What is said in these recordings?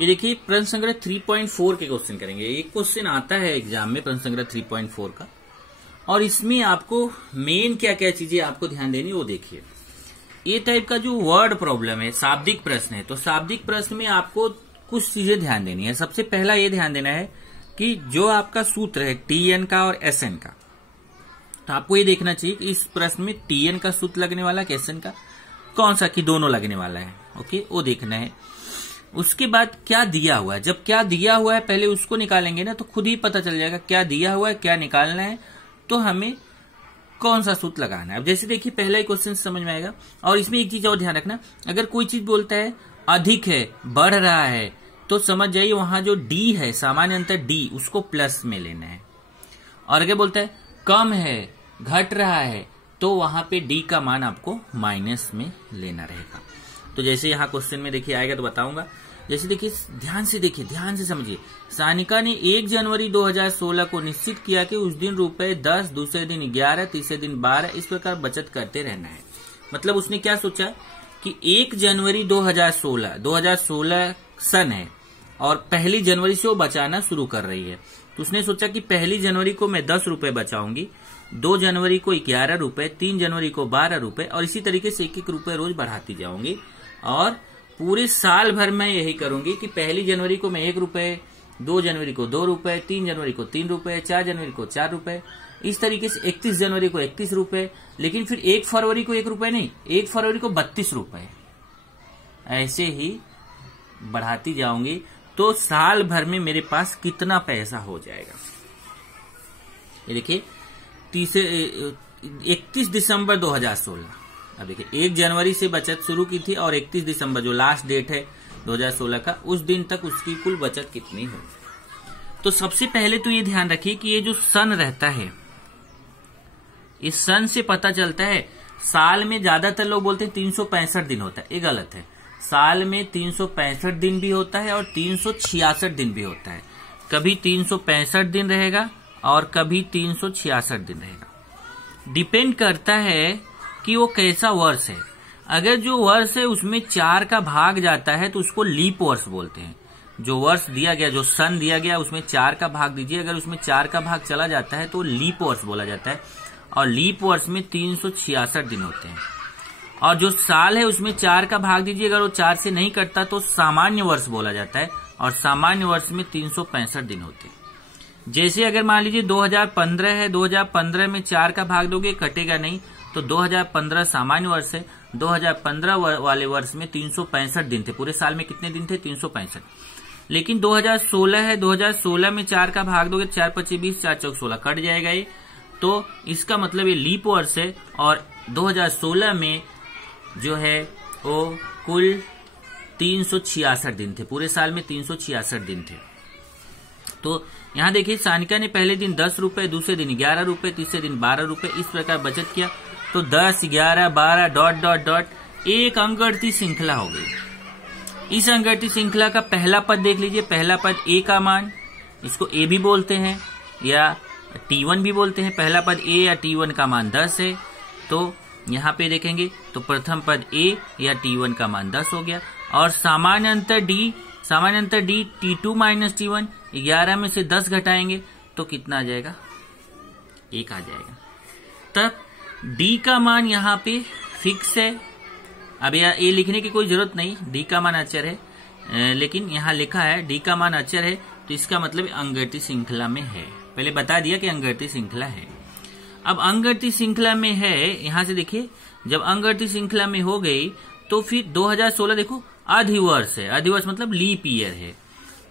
ये देखिए प्रश्न संग्रह 3.4 के क्वेश्चन करेंगे। एक क्वेश्चन आता है एग्जाम में प्रश्न संग्रह 3.4 का, और इसमें आपको मेन क्या क्या चीजें आपको ध्यान देनी वो देखिए। ये टाइप का जो वर्ड प्रॉब्लम है, शाब्दिक प्रश्न है, तो शाब्दिक प्रश्न में आपको कुछ चीजें ध्यान देनी है। सबसे पहला ये ध्यान देना है कि जो आपका सूत्र है TN का और SN का, तो आपको ये देखना चाहिए कि इस प्रश्न में TN का सूत्र लगने वाला है, SN का कौन सा, कि दोनों लगने वाला है। ओके, वो देखना है। उसके बाद क्या दिया हुआ है, जब क्या दिया हुआ है पहले उसको निकालेंगे ना, तो खुद ही पता चल जाएगा क्या दिया हुआ है, क्या निकालना है, तो हमें कौन सा सूत्र लगाना है। अब जैसे देखिए पहला ही क्वेश्चन समझ में आएगा। और इसमें एक चीज और ध्यान रखना, अगर कोई चीज बोलता है अधिक है, बढ़ रहा है, तो समझ जाइए वहां जो D है, सामान्य अंतर D, उसको प्लस में लेना है। और अगर बोलता है कम है, घट रहा है, तो वहां पे D का मान आपको माइनस में लेना रहेगा। तो जैसे यहाँ क्वेश्चन में देखिए आएगा तो बताऊंगा। जैसे देखिए ध्यान से देखिए, ध्यान से समझिए। सानिका ने 1 जनवरी 2016 को निश्चित किया कि उस दिन ₹10, दूसरे दिन 11, तीसरे दिन 12, इस प्रकार बचत करते रहना है। मतलब उसने क्या सोचा कि 1 जनवरी 2016 सन है और 1 जनवरी से वो बचाना शुरू कर रही है। तो उसने सोचा कि 1 जनवरी को मैं ₹10 बचाऊंगी, 2 जनवरी को ₹11, 3 जनवरी को ₹12, और इसी तरीके से 1-1 रुपए रोज बढ़ाती जाऊंगी। और पूरे साल भर मैं यही करूंगी कि 1 जनवरी को मैं ₹1, 2 जनवरी को ₹2, 3 जनवरी को ₹3, 4 जनवरी को ₹4, इस तरीके से 31 जनवरी को ₹31, लेकिन फिर 1 फरवरी को ₹1 नहीं, 1 फरवरी को ₹32, ऐसे ही बढ़ाती जाऊंगी। तो साल भर में मेरे पास कितना पैसा हो जाएगा। ये देखिए 31 दिसंबर 2016, अब देखिए 1 जनवरी से बचत शुरू की थी और 31 दिसंबर जो लास्ट डेट है 2016 का, उस दिन तक उसकी कुल बचत कितनी हो। तो सबसे पहले तो ये ध्यान रखिए कि ये जो सन रहता है, इस सन से पता चलता है साल में ज्यादातर लोग बोलते हैं 365 दिन होता है, ये गलत है। साल में 365 दिन भी होता है और 366 दिन भी होता है। कभी 365 दिन रहेगा और कभी 366 दिन रहेगा। डिपेंड करता है कि वो कैसा वर्ष है। अगर जो वर्ष है उसमें 4 का भाग जाता है तो उसको लीप वर्ष बोलते हैं। जो वर्ष दिया गया, जो सन दिया गया, उसमें 4 का भाग दीजिए, अगर उसमें 4 का भाग चला जाता है तो लीप वर्ष बोला जाता है। और लीप वर्ष में 366 दिन होते हैं। और जो साल है उसमें 4 का भाग दीजिए, अगर वो 4 से नहीं कटता तो सामान्य वर्ष बोला जाता है, और सामान्य वर्ष में 365 दिन होते हैं। जैसे अगर मान लीजिए 2015 है, 2015 में 4 का भाग दोगे कटेगा नहीं, तो 2015 सामान्य वर्ष है। 2015 वाले वर्ष में 365 दिन थे। पूरे साल में कितने दिन थे? 365। लेकिन 2016 है, 2016 में 4 का भाग दोगे, 4 25 20, 4 चौक 16, कट जाएगा ये। तो इसका मतलब ये लीप वर्ष है। और 2016 में जो है वो कुल 366 दिन थे। पूरे साल में 366 दिन थे। तो यहाँ देखिए सानिका ने पहले दिन ₹10, दूसरे दिन ₹11, तीसरे दिन ₹12, इस प्रकार बचत किया। तो 10, 11, 12 ... एक अंकगणितीय श्रृंखला हो गई। इस अंकगणितीय श्रृंखला का पहला पद देख लीजिए। पहला पद A का मान, इसको A भी बोलते हैं या T1 भी बोलते हैं। पहला पद A या T1 का मान 10 है। तो यहाँ पे देखेंगे तो प्रथम पद A या T1 का मान 10 हो गया। और सामान्य अंतर D T2 माइनस T1, 11 में से 10 घटाएंगे तो कितना आ जाएगा? 1 आ जाएगा। तब D का मान यहाँ पे फिक्स है। अब ये लिखने की कोई जरूरत नहीं, D का मान अचर है, लेकिन यहाँ लिखा है D का मान अचर है, तो इसका मतलब अंकगणितीय श्रृंखला में है। पहले बता दिया कि अंकगणितीय श्रृंखला है। अब अंकगणितीय श्रृंखला में है, यहाँ से देखिए जब अंकगणितीय श्रृंखला में हो गई तो फिर 2016 देखो अधिवर्ष है। अधिवर्ष मतलब लीप ईयर है।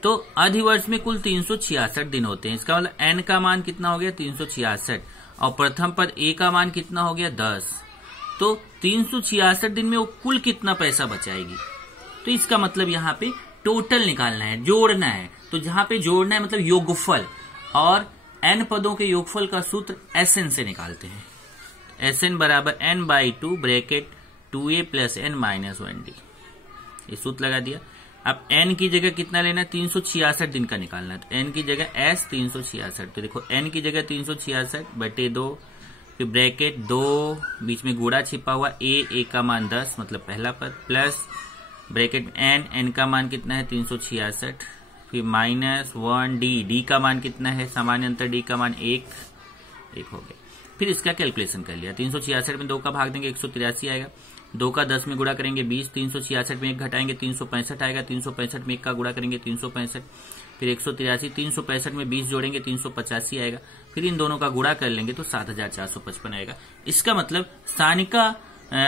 तो अधिवर्ष में कुल 366 दिन होते हैं। इसका मतलब n का मान कितना हो गया? 366। और प्रथम पद A का मान कितना हो गया? 10। तो 366 दिन में वो कुल कितना पैसा बचाएगी? तो इसका मतलब यहाँ पे टोटल निकालना है, जोड़ना है। तो जहां पे जोड़ना है मतलब योगफल, और n पदों के योगफल का सूत्र SN से निकालते हैं। SN बराबर n/2 bracket 2a + n - 1d, ये सूत्र लगा दिया। अब n की जगह कितना लेना है? 366 दिन का निकालना है। तो n की जगह s 366। तो देखो n की जगह 366/2, फिर ब्रैकेट 2, बीच में गुणा छिपा हुआ, a का मान 10 मतलब पहला पद, प्लस ब्रैकेट में n का मान कितना है 366, फिर -1 d का मान कितना है, सामान्य अंतर d का मान 1 हो गया। फिर इसका कैलकुलेशन कर लिया, 366 में 2 का भाग देंगे 183 आएगा, 2 का 10 में गुणा करेंगे 20, 366 में 1 घटाएंगे 365 आएगा, 365 में 1 का गुणा करेंगे 365, फिर 183, 365 में 20 जोड़ेंगे 385 आएगा, फिर इन दोनों का गुणा कर लेंगे तो 7455 आएगा। इसका मतलब सानिका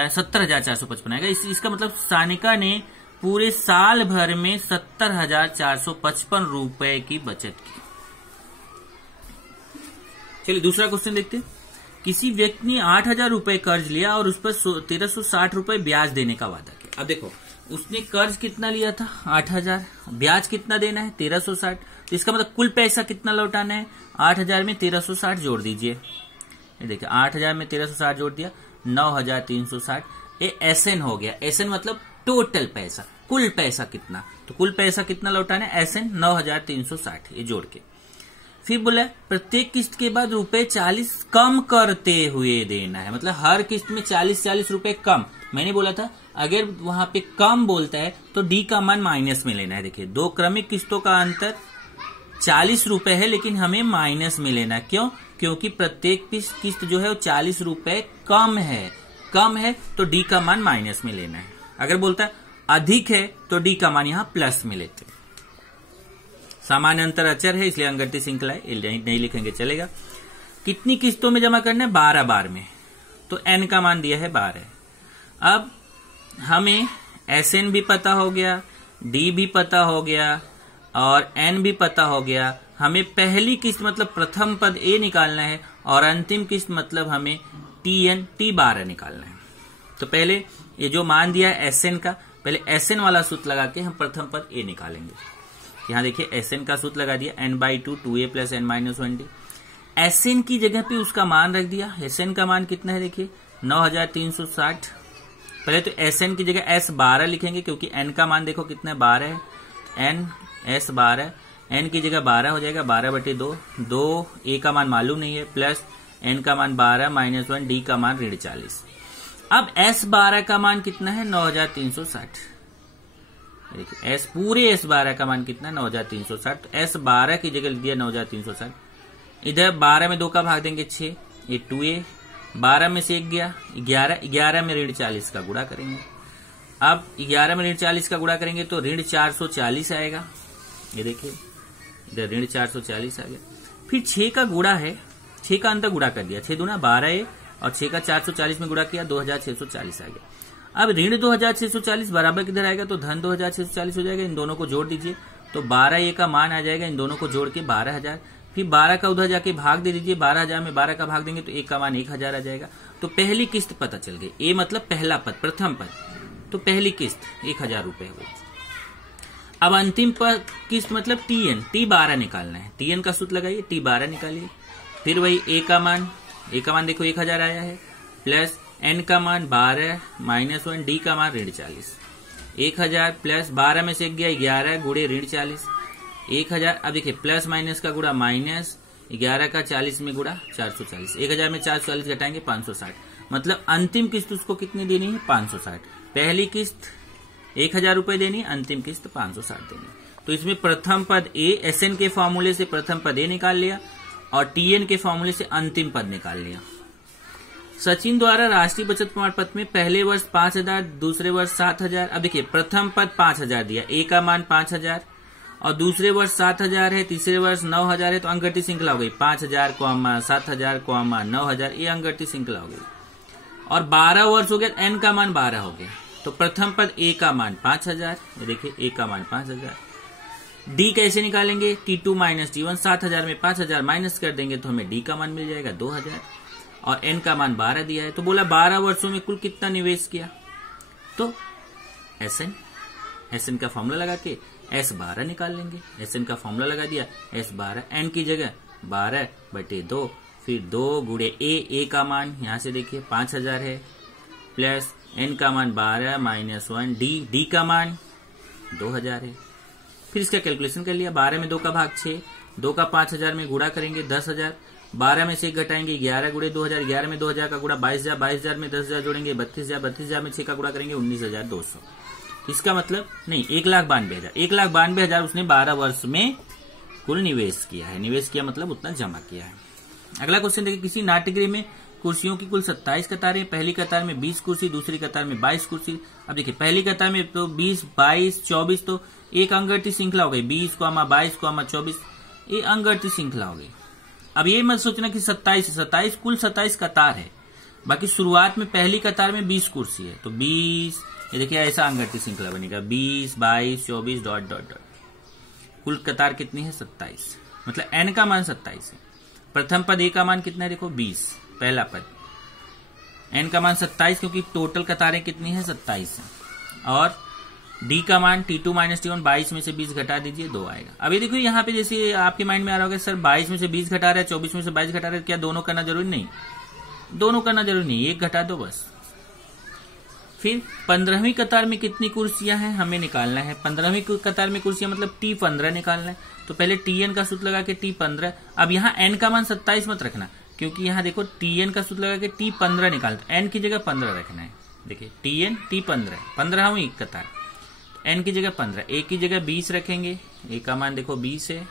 70,455 आएगा। इसका मतलब सानिका ने पूरे साल भर में 70,455 रुपए की बचत की। चलिए दूसरा क्वेश्चन देखते हैं। किसी व्यक्ति ने 8,000 रुपए कर्ज लिया और उस पर 1,360 रुपए ब्याज देने का वादा किया। अब देखो उसने कर्ज कितना लिया था 8,000, ब्याज कितना देना है 1,360, तो इसका मतलब कुल पैसा कितना लौटाना है 8,000 में 1,360 जोड़ दीजिए। ये देखिए 8,000 में 1,360 जोड़ दिया 9,360, ये एसएन हो गया। एसएन मतलब टोटल पैसा, कुल पैसा कितना, तो कुल पैसा कितना लौटाना है एसएन 9,360, ये जोड़ के। फिर बोला प्रत्येक किस्त के बाद रुपए 40 कम करते हुए देना है, मतलब हर किस्त में 40 रुपए कम। मैंने बोला था अगर वहां पे कम बोलता है तो डी का मान माइनस में लेना है। देखिए दो क्रमिक किस्तों का अंतर 40 रुपए है, लेकिन हमें माइनस में लेना है। क्यों? क्योंकि प्रत्येक किस्त जो है वो 40 रुपए कम है तो डी का मान माइनस में लेना है। अगर बोलता है अधिक है तो डी का मान यहाँ प्लस में लेते हैं। सामान्य अंतर अचर है इसलिए अंगति श्रृंखला नहीं लिखेंगे चलेगा। कितनी किस्तों में जमा करना है 12 बार में, तो एन का मान दिया है 12। अब हमें एस एन भी पता हो गया, डी भी पता हो गया और एन भी पता हो गया। हमें पहली किस्त मतलब प्रथम पद ए निकालना है और अंतिम किस्त मतलब हमें टी 12 निकालना है। तो पहले ये जो मान दिया है एस एन का, पहले एस एन वाला सूत्र लगा के हम प्रथम पद ए निकालेंगे। यहाँ देखिए एस एन का सूत्र लगा दिया n/2 2a + n-1d। S N की जगह पे उसका मान रख दिया। एस एन का मान कितना है देखिए 9,360। पहले तो एस एन की जगह S12 लिखेंगे क्योंकि एन का मान देखो कितना है 12 है, एन S12, एन की जगह 12 हो जाएगा 12/2, 2 ए का मान मालूम नहीं है, प्लस एन का मान 12 -1 डी का मान 40। अब S12 का मान कितना है 9,360। देखिए पूरे S12 का मान कितना है 9,360, तो S12 की जगह दिया 9,360। इधर 12 में 2 का भाग देंगे 6, ये 2a, 12 में से 1 गया 11, 11 में 40 का गुणा करेंगे। अब 11 में 40 का गुणा करेंगे तो 440 आएगा। ये देखिए इधर 440 आ गया। फिर 6 का गुणा है, 6 का अंतर गुणा कर दिया, 6 दूना 12 और 6 का 440 में गुणा किया 2,640 आ गया। अब 2,640 बराबर किधर आएगा तो धन 2,640 हो जाएगा। इन दोनों को जोड़ दीजिए तो 12 का मान आ जाएगा, इन दोनों को जोड़ के 12,000। फिर 12 का उधर जाके भाग दे दीजिए, 12,000 में 12 का भाग देंगे तो एक का मान 1,000 आ जाएगा। तो पहली किस्त पता चल गई, ए मतलब पहला पद प्रथम पद, तो पहली किस्त 1,000 रुपए हो गई। अब अंतिम पद किस्त मतलब टी 12 निकालना है। टी एन का सूत्र लगाइए, टी 12 निकालिए। फिर वही ए का मान देखो 1,000 आया है, प्लस एन का मान 12 -1 डी का मान 40। 1,000 प्लस 12 में से गया 11 गुणे 40, 1,000। अब देखिए प्लस माइनस का गुणा माइनस 11 का 40 में गुणा 440, 1,000 में 440 घटाएंगे 560, मतलब अंतिम किस्त उसको कितनी देनी है 560। पहली किस्त 1,000 रुपए देनी, अंतिम किस्त 560 देनी। तो इसमें प्रथम पद ए, एस एन के फॉर्मूले से प्रथम पद ए निकाल लिया और टी एन के फॉर्मूले से अंतिम पद निकाल लिया। सचिन द्वारा राष्ट्रीय बचत प्रमाण पत्र में पहले वर्ष 5,000, दूसरे वर्ष 7,000। अब देखिए प्रथम पद 5,000 दिया, ए का मान 5,000 और दूसरे वर्ष 7,000 है, तीसरे वर्ष 9,000 है, तो अंकगणितीय श्रृंखला हो गई 5,000, 7,000, 9,000, ये अंकगणितीय श्रृंखला हो गई। और 12 वर्ष हो गया, एन का मान 12 हो गया, तो प्रथम पद ए का मान 5,000, देखिए ए का मान 5,000। डी कैसे निकालेंगे, T2 - T1, 7,000 में 5,000 माइनस कर देंगे तो हमें डी का मान मिल जाएगा 2,000 और एन का मान 12 दिया है। तो बोला 12 वर्षों में कुल कितना निवेश किया, तो एस एन का फॉर्मूला लगा के S12 निकाल लेंगे। एस एन का फॉर्मूला लगा दिया S12, एन की जगह 12/2, फिर 2 गुणे ए का मान यहां से देखिए 5,000 है, प्लस एन का मान 12 -1 डी का मान 2,000 है। फिर इसका कैलकुलेशन कर लिया, 12 में 2 का भाग 6, 2 का 5,000 में गुणा करेंगे 10,000, 12 में से 1 घटाएंगे 11 गुणे 2,000, 11 में 2,000 का गुणा 22,000, 22,000 में 10,000 जोड़ेंगे 32,000, 32,000 में 6 का गुणा करेंगे 19,200। इसका मतलब नहीं, 1,92,000, 1,92,000 उसने 12 वर्ष में कुल निवेश किया है। निवेश किया मतलब उतना जमा किया है। अगला क्वेश्चन देखिए, किसी नाट्यगृह में कुर्सियों की कुल 27 कतारें, पहली कतार में 20 कुर्सी, दूसरी कतार में 22 कुर्सी। अब देखिए पहली कतार में तो 20, 22, 24, तो एक अंगगति श्रृंखला हो गई, 20, 22, 24, ये अंगगति श्रृंखला हो गई। अब ये मत सोचना कि 27 कुल 27 कतार है, बाकी शुरुआत में पहली कतार में 20 कुर्सी है, तो 20, ये देखिए ऐसा अंगगति श्रृंखला बनेगा, 20, 22, 24 डॉट डॉट डॉट, कुल कतार कितनी है 27, मतलब n का मान 27 है। प्रथम पद a का मान कितना है देखो 20, पहला पद, n का मान 27 क्योंकि टोटल कतारें कितनी है 27 है। और d का मान t2 माइनस t1, 22 में से 20 घटा दीजिए 2 आएगा। अब ये देखो यहाँ पे जैसे आपके माइंड में आ रहा होगा सर 22 में से 20 घटा रहा है, 24 में से 22 घटा रहा है, क्या दोनों करना जरूरी नहीं? दोनों करना जरूरी नहीं, एक घटा दो बस। फिर 15वीं कतार में कितनी कुर्सियां हैं हमें निकालना है। 15वीं कतार में कुर्सियां मतलब T15 निकालना है, तो पहले Tn का सूत्र लगा के T15। अब यहाँ n का मान 27 मत रखना, क्योंकि यहाँ देखो Tn का सूत्र लगा के T15 निकालना, n की जगह 15 रखना है। देखिए Tn T15, 15वीं कतार, n की जगह 15, a की जगह 20 रखेंगे, a का मान देखो 20 है,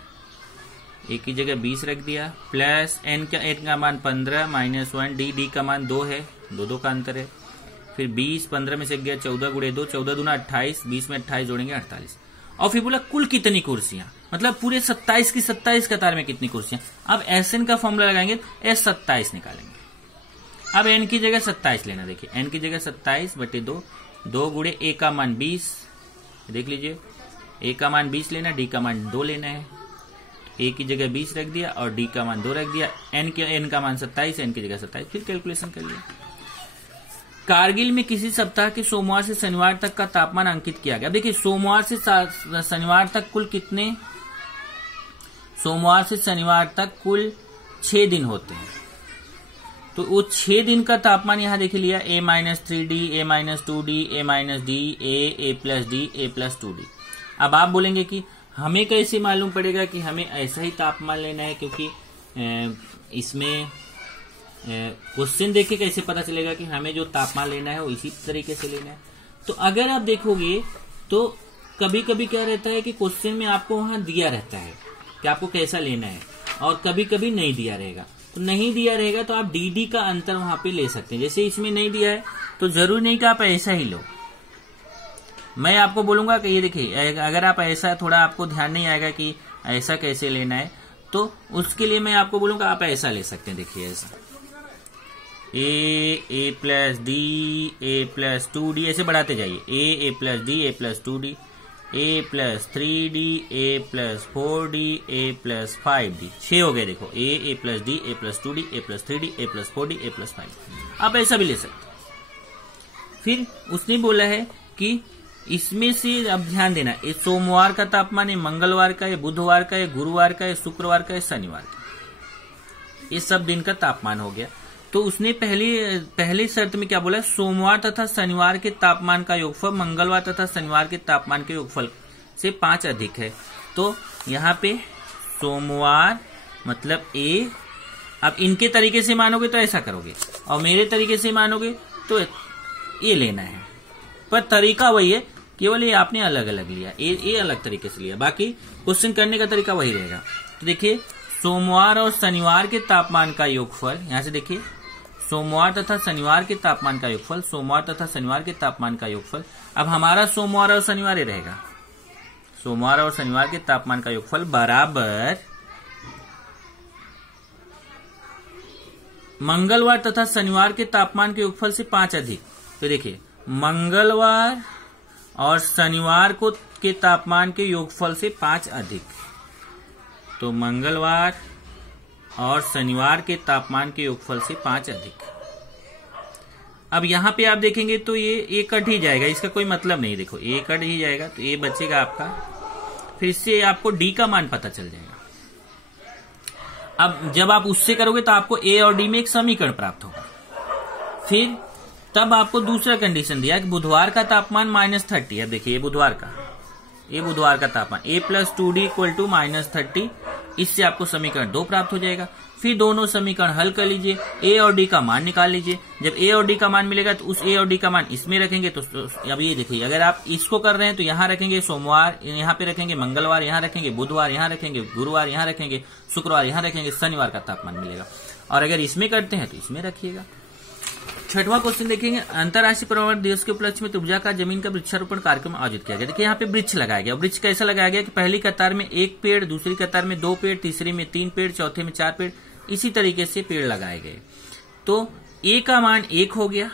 a की जगह 20 रख दिया, प्लस n का मान 15 माइनस 1, d का मान 2 है, 2 का अंतर है। फिर 20, 15 में से गया 14 गुणे 2, 14 दूना 28, 20 में 28 जोड़ेंगे 48। और फिर बोला कुल कितनी कुर्सियां, मतलब पूरे 27 की 27 कतार में कितनी कुर्सियां। अब Sn का फॉर्मूला लगाएंगे, S 27 निकालेंगे। अब n की जगह 27 लेना, देखिए n की जगह 27 बटे 2, 2 गुणे a का मान 20, देख लीजिए a का मान 20 लेना, d का मान 2 लेना है, a की जगह 20 रख दिया और d का मान 2 रख दिया, n का मान 27, n की जगह 27, फिर कैलकुलेशन कर लिया। कारगिल में किसी सप्ताह के सोमवार से शनिवार तक का तापमान अंकित किया गया। देखिए सोमवार से शनिवार तक कुल कितने, सोमवार से शनिवार तक कुल 6 दिन होते हैं, तो वो 6 दिन का तापमान यहाँ देख लिया, a-3d, a-2d, a-d, a+d, a+2d। अब आप बोलेंगे कि हमें कैसे मालूम पड़ेगा कि हमें ऐसा ही तापमान लेना है, क्योंकि इसमें क्वेश्चन देख के कैसे पता चलेगा कि हमें जो तापमान लेना है वो इसी तरीके से लेना है। तो अगर आप देखोगे तो कभी कभी क्या रहता है कि क्वेश्चन में आपको वहां दिया रहता है कि आपको कैसा लेना है, और कभी कभी नहीं दिया रहेगा। तो नहीं दिया रहेगा तो आप dd का अंतर वहां पे ले सकते हैं। जैसे इसमें नहीं दिया है तो जरूरी नहीं कि आप ऐसा ही लो, मैं आपको बोलूंगा कि ये देखिए अगर आप ऐसा थोड़ा आपको ध्यान नहीं आएगा कि ऐसा कैसे लेना है, तो उसके लिए मैं आपको बोलूंगा आप ऐसा ले सकते हैं। देखिए ऐसा a+d, a+2d, ऐसे बढ़ाते जाइए, a+d, a+2d, a+3d, a+4d, a+5d, 6 हो गए देखो, a+d, a+2d, a+3d, a+4d, a+5d। आप ऐसा भी ले सकते। फिर उसने बोला है कि इसमें से अब ध्यान देना, ये सोमवार का तापमान है, मंगलवार का है, बुधवार का है, गुरुवार का है, शुक्रवार का है, शनिवार का, ये सब दिन का तापमान हो गया। तो उसने पहली शर्त में क्या बोला, सोमवार तथा शनिवार के तापमान का योगफल मंगलवार तथा शनिवार के तापमान के योगफल से 5 अधिक है। तो यहाँ पे सोमवार मतलब a, अब इनके तरीके से मानोगे तो ऐसा करोगे, और मेरे तरीके से मानोगे तो ये लेना है, पर तरीका वही है, केवल ये आपने अलग अलग लिया, ये अलग तरीके से लिया, बाकी क्वेश्चन करने का तरीका वही रहेगा। तो देखिए सोमवार और शनिवार के तापमान का योगफल, यहां से देखिए सोमवार तथा शनिवार के तापमान का योगफल, सोमवार तथा शनिवार के तापमान का योगफल। अब हमारा सोमवार और शनिवार ही रहेगा, सोमवार और शनिवार के तापमान का योगफल बराबर मंगलवार तथा शनिवार के तापमान के योगफल से 5 अधिक। तो देखिए मंगलवार और शनिवार को के तापमान के योगफल से 5 अधिक, तो मंगलवार और शनिवार के तापमान के योगफल से 5 अधिक। अब यहाँ पे आप देखेंगे तो ये कट ही जाएगा, इसका कोई मतलब नहीं, देखो ये कट ही जाएगा तो ये बचेगा आपका। फिर इससे आपको डी का मान पता चल जाएगा। अब जब आप उससे करोगे तो आपको ए और डी में एक समीकरण प्राप्त होगा। फिर तब आपको दूसरा कंडीशन दिया कि बुधवार का तापमान -30 है। देखिए ये बुधवार का तापमान a+2d = -30, इससे आपको समीकरण 2 प्राप्त हो जाएगा। फिर दोनों समीकरण हल कर लीजिए, ए और डी का मान निकाल लीजिए। जब ए और डी का मान मिलेगा तो उस ए और डी का मान इसमें रखेंगे। तो अब ये देखिए, अगर आप इसको कर रहे हैं तो यहाँ रखेंगे सोमवार, यहाँ पे रखेंगे मंगलवार, यहाँ रखेंगे बुधवार, यहाँ रखेंगे गुरुवार, यहाँ रखेंगे शुक्रवार, यहाँ रखेंगे शनिवार का तापमान मिलेगा। और अगर इसमें करते हैं तो इसमें रखिएगा। छठवां क्वेश्चन देखेंगे, अंतर्राष्ट्रीय पर्यावरण दिवस के उपलक्ष्य में त्रिभुजा का जमीन का वृक्षारोपण कार्यक्रम आयोजित किया गया। देखिए यहाँ पे वृक्ष लगाया गया। वृक्ष कैसा लगाया गया कि पहली कतार में 1 पेड़, दूसरी कतार में 2 पेड़, तीसरी में 3 पेड़, चौथे में 4 पेड़, इसी तरीके से पेड़ लगाए गए। तो ए का मान 1 हो गया,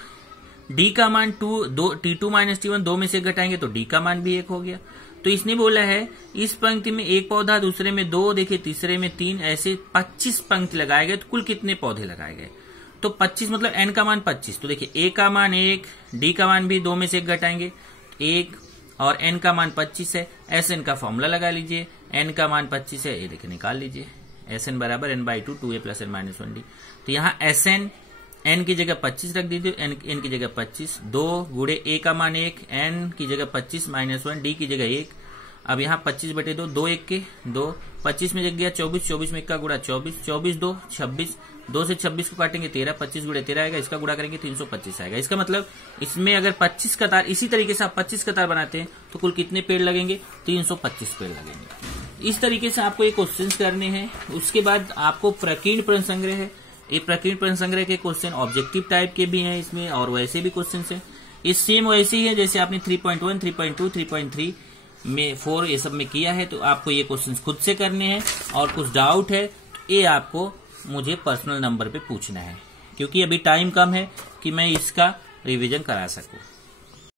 डी का मान 2, T2 - T1 2 में से घटाएंगे तो डी का मान भी 1 हो गया। तो इसने बोला है इस पंक्ति में 1 पौधा, दूसरे में 2, देखिए तीसरे में 3, ऐसे 25 पंक्ति लगाए गए। तो कुल कितने पौधे लगाए गए? तो 25 मतलब n का मान 25। तो देखिए a का मान 1, d का मान भी 2 में से 1 घटाएंगे 1, और n का मान 25 है। Sn का फॉर्मूला लगा लीजिए, n का मान 25 है, ये देखिए निकाल लीजिए। Sn बराबर n/2 2a + n - 1d। तो यहाँ Sn n की जगह 25 रख दीजिए, n की जगह 25, 2 गुणे a का मान 1, n की जगह 25 - 1, d की जगह 1। अब यहाँ 25/2, 2 1 के 2, 25 में जग गया 24, 24 में 1 का गुणा 24, 24 2 26, 2 से 26 को काटेंगे 13, 25 गुणे 13 आएगा, इसका गुणा करेंगे 325 आएगा। इसका मतलब इसमें अगर 25 कतार, इसी तरीके से आप 25 कतार बनाते हैं तो कुल कितने पेड़ लगेंगे? 325 पेड़ लगेंगे। इस तरीके से आपको ये क्वेश्चन करने हैं। उसके बाद आपको प्रकीर्ण प्रश्न संग्रह है। ये प्रकीर्ण प्रश्न संग्रह के क्वेश्चन ऑब्जेक्टिव टाइप के भी हैं इसमें, और वैसे भी क्वेश्चन है। ये सेम वैसे ही है जैसे आपने 3.1, 3.2, 3.3 में 4 ये सब में किया है। तो आपको ये क्वेश्चंस खुद से करने हैं, और कुछ डाउट है ये आपको मुझे पर्सनल नंबर पे पूछना है, क्योंकि अभी टाइम कम है कि मैं इसका रिवीजन करा सकूं।